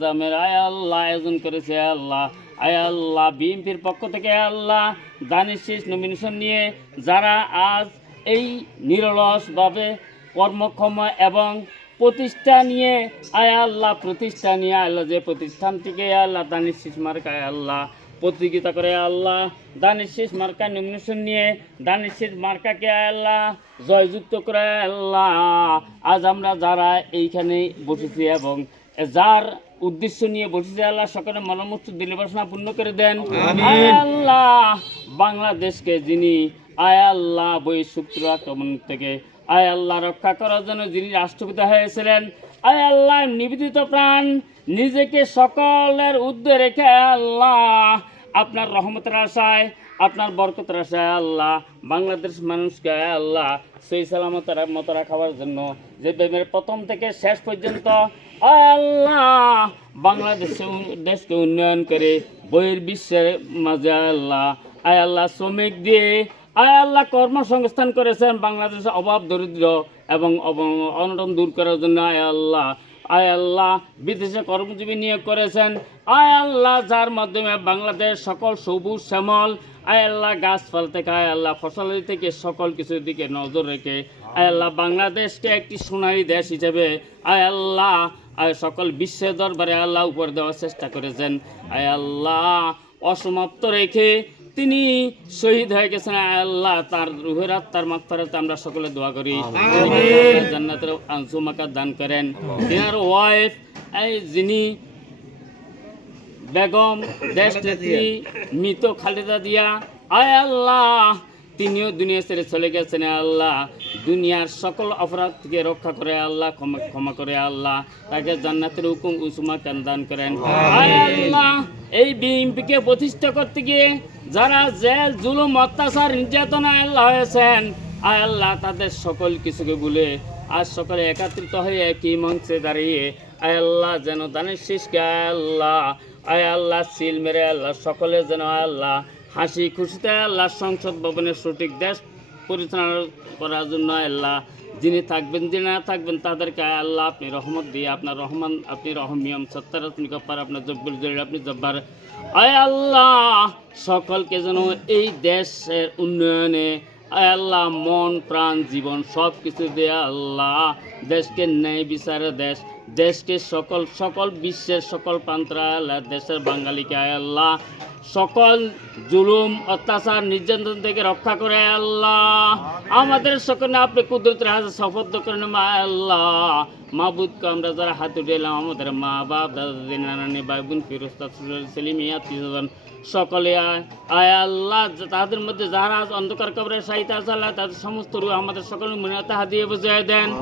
এক্সামের আয় আল্লাহ আয়োজন করেছে আল্লাহ, আয় আল্লাহ বিএনপির পক্ষ থেকে আল্লাহ দানের শেষ নমিনেশন নিয়ে যারা আজ এই নিরলসভাবে কর্মক্ষম এবং প্রতিষ্ঠা নিয়ে আয় আল্লাহ প্রতিষ্ঠা নিয়ে আল্লাহ যে প্রতিষ্ঠানটিকে আল্লাহ দানের শেষ মার্কায় আল্লাহ প্রতিযোগিতা করে আল্লাহ দানের শেষ মার্কায় নমিনেশন নিয়ে দানের শেষ মার্কাকে আল্লাহ জয়যুক্ত করে আল্লাহ আজ আমরা যারা এইখানে বসেছি এবং যার উদ্দেশ্য নিয়ে বসেছি আল্লাহ সকলে মনোমুক্ত দিলে বাসনা পূর্ণ করে দেন। আয় আল্লাহ বাংলাদেশকে যিনি আয় আল্লাহ বহিঃশত্রু আক্রমণ থেকে আয় আল্লাহ রক্ষা করার জন্য যিনি রাষ্ট্রপিতা হয়েছিলেন, আয় আল্লাহ নিবেদিত প্রাণ নিজেকে সকলের ঊর্ধ্বে রেখে আল্লাহ আপনার রহমতের আশায় আপনার বরকতের আশায় আল্লাহ বাংলাদেশ মানুষকে আল্লাহ সেই সালামতের মতো রাখার জন্য যে প্রেমের প্রথম থেকে শেষ পর্যন্ত আয় আল্লাহ দেশকে উন্নয়ন করে বহির্বিশ্বের মাঝে আল্লাহ আয় আল্লাহ শ্রমিক দিয়ে আয় আল্লাহ কর্মসংস্থান করেছেন বাংলাদেশের অভাব দরিদ্র এবং অনটন দূর করার জন্য আয় আল্লাহ বিদেশে কর্মজীবী নিয়োগ করেছেন। আয় আল্লাহ যার মাধ্যমে বাংলাদেশ সকল সবুজ শ্যামল আয় আল্লাহ গাছপালা থেকে আয় আল্লাহ ফসলের থেকে সকল কিছুর দিকে নজর রেখে আয় আল্লাহ বাংলাদেশকে একটি সোনালী দেশ হিসেবে আয় আল্লাহ সকল বিশ্বের দরবারে আল্লাহ উপর দেওয়ার চেষ্টা করেছেন। আয় আল্লাহ অসমাপ্ত রেখে তিনি শহীদ হয়ে গেছেন। আল্লাহ তার রুহের আত্মার মাগফিরাতে আমরা সকলে দোয়া করি জান্নাতের আনসুমাকাত দান করেন। তিনার ওয়াইফ যিনি বেগম দেশনেত্রী মৃত খালেদা জিয়া আয় আল্লাহ তিনিও দুনিয়া ছেড়ে চলে গেছেন। আল্লাহ দুনিয়ার সকল অপরাধ থেকে রক্ষা করে আল্লাহ ক্ষমা করে আল্লাহ তাকে জান্নাতের হুকুম উসুমাকাত দান করেন। আয় আল্লাহ এই বিএনপিকে প্রতিষ্ঠা করতে গিয়ে যারা জেল জুলুম অত্যাচার নির্যাতনা আল্লাহ হয়েছেন আয় আল্লাহ তাদের সকল কিছুকে ভুলে আজ সকলে একত্রিত হয়ে একই মঞ্চে দাঁড়িয়ে আয় আল্লাহ যেন দানের শেষকে আয় আল্লাহ সিল মেরে আল্লাহ সকলে যেন আল্লাহ হাসি খুশিতে আল্লাহ সংসদ ভবনের সঠিক দেশ পরিচালনা করার জন্য আল্লাহ যিনি থাকবেন যিনি না থাকবেন তাদেরকে আল্লাহ আপনি রহমত দিয়ে আপনার রহমান আপনি রহমিয়ম সত্তার আপনি গপ্পার আপনার জব্বর জলিল আপনি জব্বার আয় আল্লাহ সকলকে যেন এই দেশের উন্নয়নে আয় আল্লাহ মন প্রাণ জীবন সব কিছু দিয়ে আল্লাহ দেশকে ন্যায় বিচারের দেশকে সকল বিশ্বের সকল প্রান্তরা আল্লাহ দেশের বাঙালিকে আয় আল্লাহ সকল জুলুম অত্যাচার নির্যাতন থেকে রক্ষা করে আল্লাহ আমাদের সকলে আপনি কুদরতের হাতে সফর্দ করেন। মা আল্লাহ মাহবুদকে আমরা যারা হাত উঠে এলাম আমাদের মা বাপ দাদা নানানি ভাই বোন ফিরোস্তাদ সেলিমিয়া তিনজন সকলে আয় আল্লাহ তাদের মধ্যে যারা অন্ধকার কবরের সাহিত্য আছে আল্লাহ তাদের সমস্ত রূহ আমাদের সকলের মনে হাদিয়ে বুঝিয়ে দেন।